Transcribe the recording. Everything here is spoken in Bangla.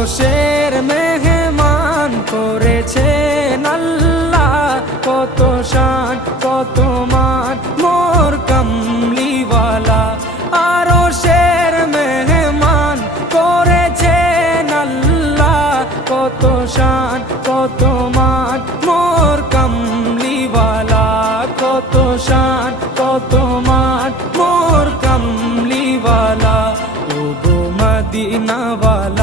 আরশের মেহমান করেছেন আল্লাহ, কত শান কত মান মোর কামলিওয়ালা। আরশের মেহমান করেছেন আল্লাহ, কত শান কত মান মোর কামলিওয়ালা, কত শান কত মান মোর কামলিওয়ালা। ও গো মদিনাওয়ালা